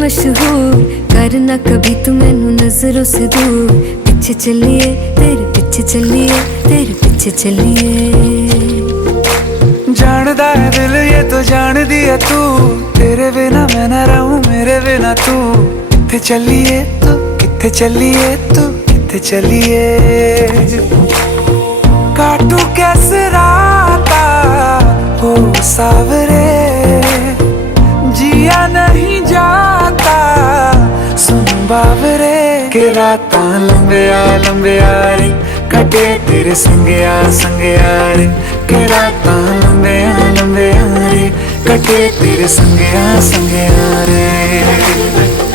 मशहूर, करना कभी तू मैनू नजरों से दूर। पीछे चलिए तेरे पीछे चलिए, तेरे पीछे चलिए। जानदा है दिल ये तो जान दिया तू, तेरे बिना मैं ना रहूं मेरे बिना तू। किथे चलिए तू, किथे चलिए तू, किथे चलिए। काटू कैसे राता हो सावरे, जिया नहीं जाता सुन बावरे। के रातां लंबिया लंबिया रे, कटे तेरे संगया संगया रे। के रातां लंबिया लंबिया रे, कटे तेरे संगया संगया रे।